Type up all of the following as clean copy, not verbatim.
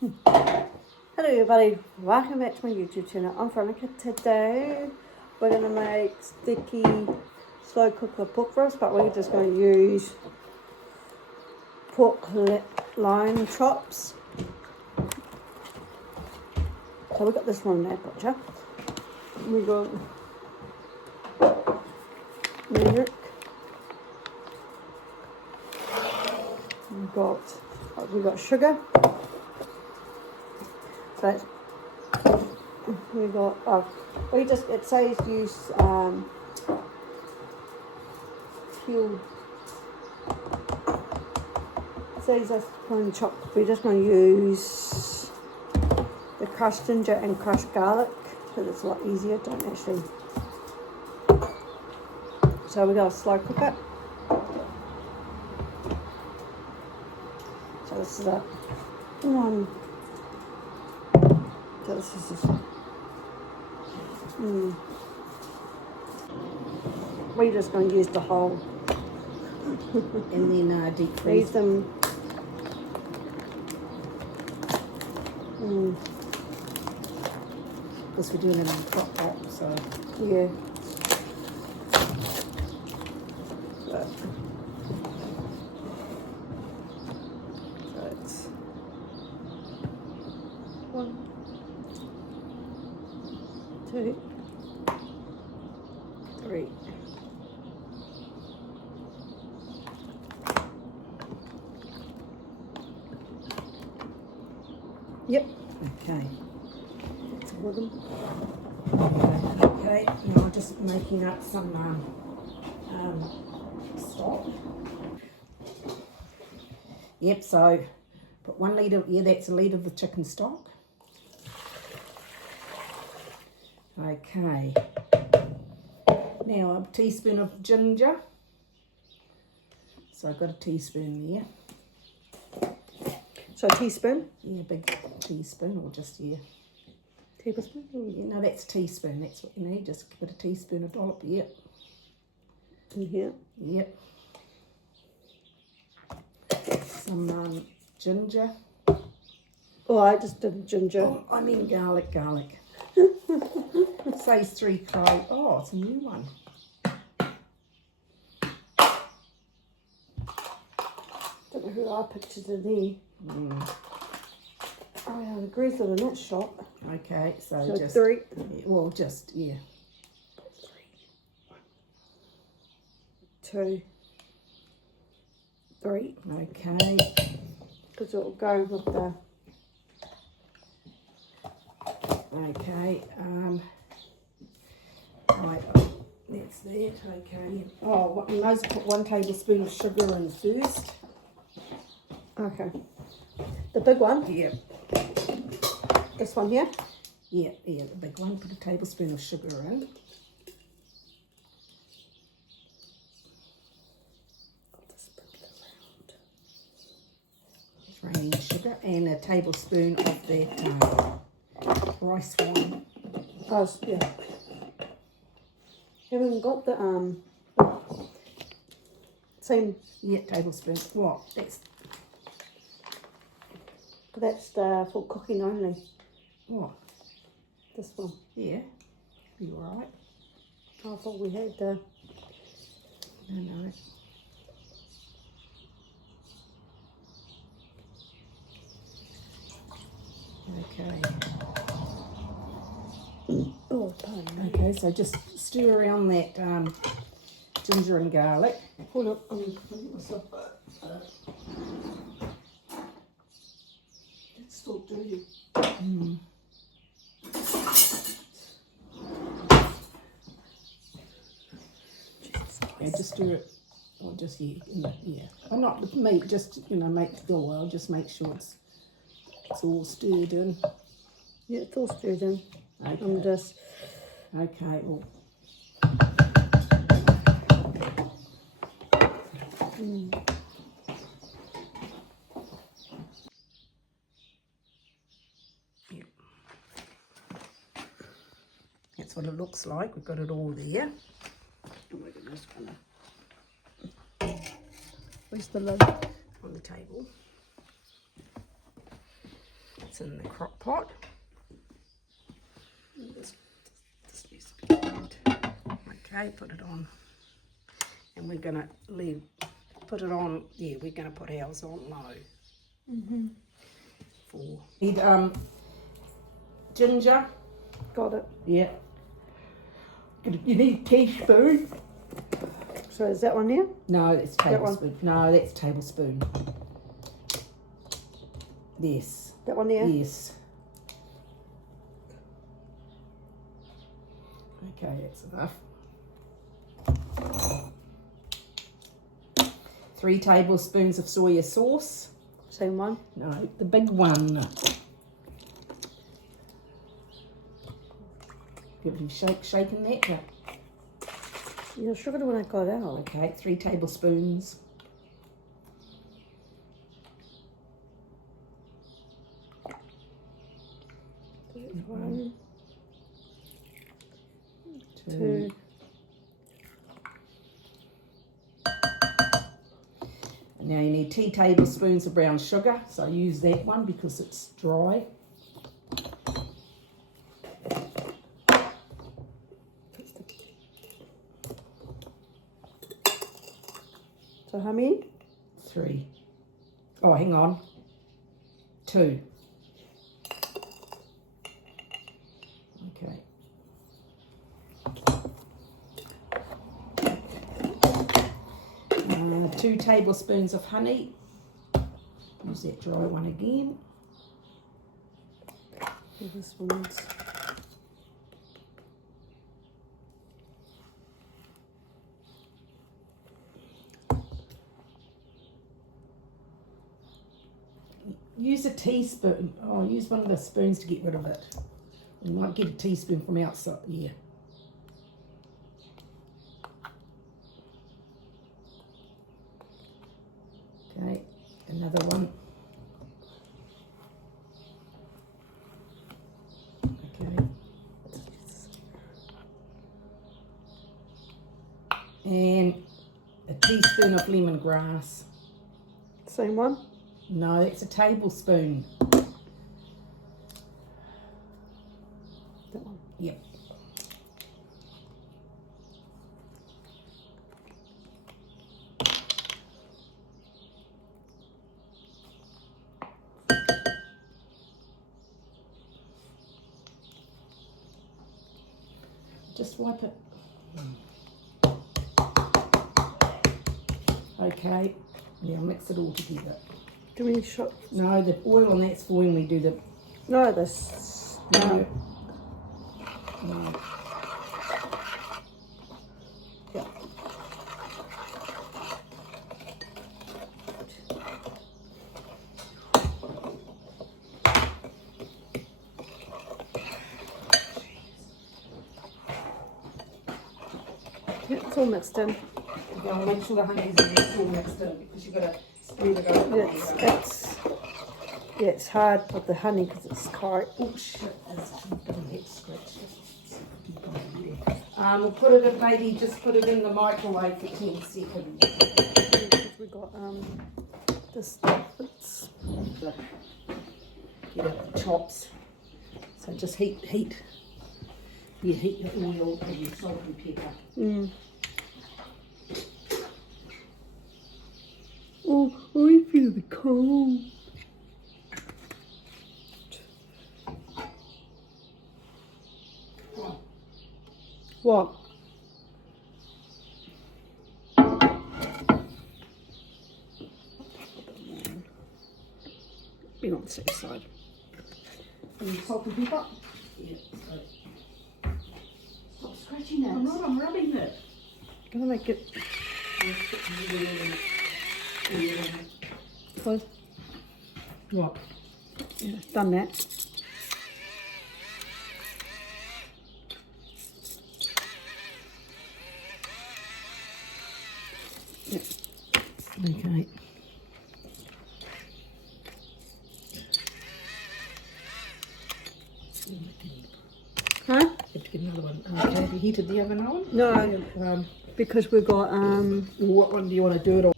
Hello everybody, welcome back to my YouTube channel. I'm Veronica. Today we're going to make sticky slow cooker pork roast, but we're just going to use pork loin chops. So we got this one in that butcher. We got milk. We got sugar. So we got it says use fuel. It says that's going to chop. We're just going to use the crushed ginger and crushed garlic because it's a lot easier. Don't actually. So we got a slow cooker. So this is a one. So this is just, we're just going to use the whole and then deep freeze freeze them. because we're doing it on crock pot, so Yeah. So it's 1, 2, 3. Yep. okay. That's all of them. Okay, now I'm just making up some stock. Yep, so put 1 litre, yeah, that's a litre of the chicken stock. Okay, now a teaspoon of ginger. So I've got a teaspoon there. So a teaspoon? Yeah, big teaspoon, or just, yeah. Tablespoon? Yeah, no, that's teaspoon, that's what you need, just put a teaspoon of dollop, yep. In here? Yep. Some ginger. Oh, I just did ginger. Oh, I mean garlic. It says 3 cloves. Oh, it's a new one. Don't know who I pictured in there. Oh yeah, the grease in that shot. Okay, so So just 3. yeah, well, just yeah. 2, 3. Okay. Because it'll go with the. Okay. Right. That's that. Okay. Oh, you might as well put 1 tablespoon of sugar in first. Okay. The big one. Yep. This one here. Yeah, the big one. Put a tablespoon of sugar in. I'll just sprinkle it It's raining sugar and a tablespoon of that rice wine. around. Oh, yeah. Haven't got the same. Yeah, tablespoon. What? That's the for cooking only. What? This one. Yeah. Be alright. I thought we had the. No. Okay. Oh, pardon me. Okay, so just stir around that ginger and garlic. Hold up, I'm going to put myself up. It's still dirty. Yeah, just stir it. Or just, yeah. Well, not with meat, just, make it go well. Just make sure it's all stirred in. Yeah, it's all stirred in. Okay. I'm just. Okay, well. Yep. That's what it looks like. We've got it all there. And we're just gonna. Where's the lid? On the table. that's in the crock pot. This needs to be cleaned. Okay, put it on. And we're gonna put it on, yeah, we're gonna put ours on low. Need ginger. Got it. Yeah. You need a teaspoon. So is that one here? No, it's tablespoon. No, that's tablespoon. This. That one there? Yes. Okay, that's enough. 3 tablespoons of soya sauce. Same one? No, the big one. Give you shaking that. Yeah, sugar when I got it out. Okay, 3 tablespoons. One, 2. 2. Now you need 2 tablespoons of brown sugar, so I use that one because it's dry. So how many? 3. Oh, hang on. 2. Okay. Two tablespoons of honey. Use that dry one again. This one's. Use a teaspoon. Oh, use one of the spoons to get rid of it. You might get a teaspoon from outside. Yeah. Okay, another one. Okay. And a teaspoon of lemongrass. Same one? No, it's a tablespoon. That one. Yep. Just wipe it. Okay, now mix it all together. Do we shot? No, the oil on that's for when we do the... No, this. No. No. Yeah. Yeah, it's all mixed in. You've got to make sure the honey's in there, it's all mixed in because you've got to spread it over. Yeah, it's hard with the honey because it's tight. Oh shit, there's that scratch. We'll put it in, maybe just put it in the microwave for 10 seconds. Because we got this stuff. It's Get it, chops. So just heat. You heat the oil and your salt and pepper. Oh, I feel the cold. What? Be on the safe side. And salt and pepper? Yeah. Stop scratching that. I'm rubbing it. Gonna make it close. What? Yeah, done that. Yeah. Okay. Huh? Have to get another one. Okay, have you heated the oven on? No, because we've got What one do you want to do it on?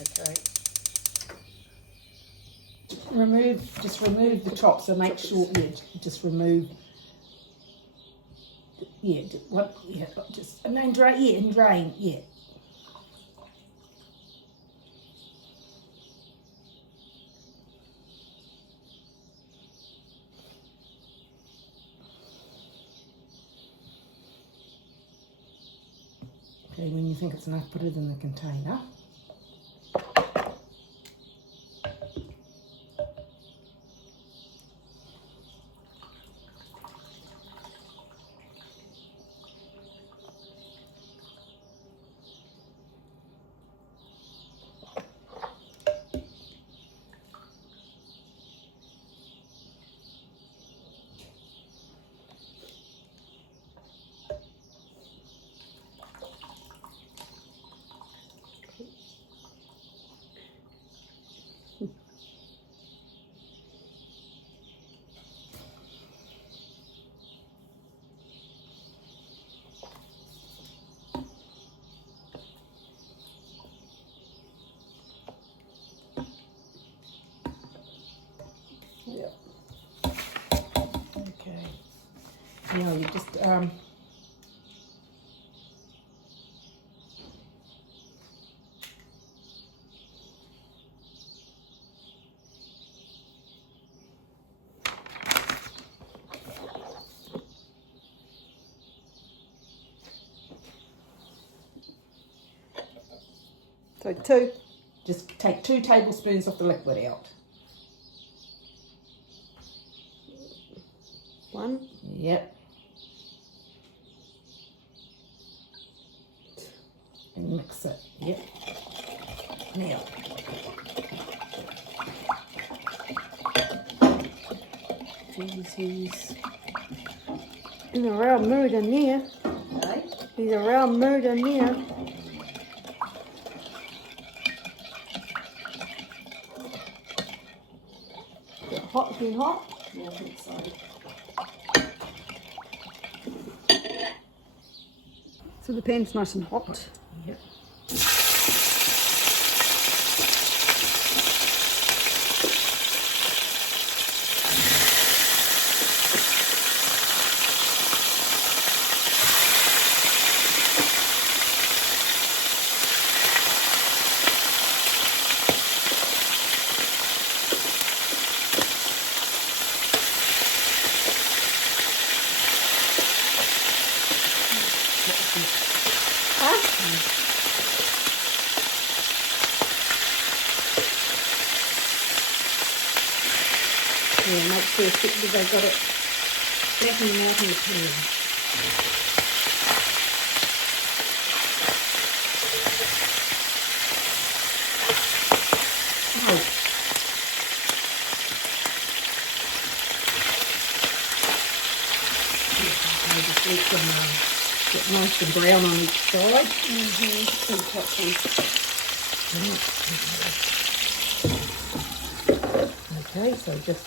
Okay. just remove the top. So make sure, yeah, just remove. Yeah, what? Yeah, just and then drain. Yeah, and drain. Yeah. Okay, when you think it's enough, put it in the container. Yep. Okay. Now you just So two. just take 2 tablespoons of the liquid out. One. Yep. And mix it. Yep. Now. Jeez, he's in a real mood in here. Okay. He's a real mood in here. Is it hot? Been hot? Yeah, I think so. So the pan's nice and hot. Yep. Yeah, make sure that they got it. Definitely out in the pan. Oh. I just let them get nice and brown on each side. Okay, so just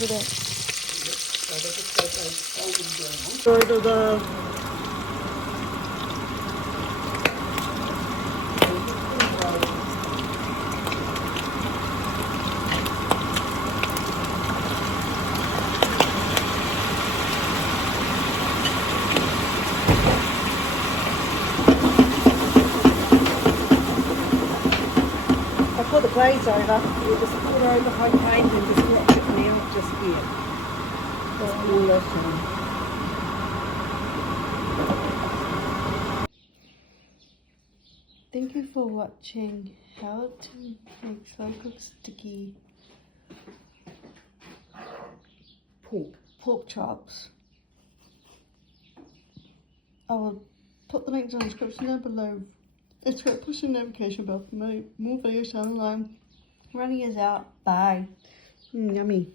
Look at that. Go to the I put the glaze over. you just put it over high flame and just watch it now, just here. Just all that time. Thank you for watching how to make slow cooked sticky pork chops. I will put the links in the description down below. It's great, push the notification bell for more videos down the line. Running is out. Bye. Yummy.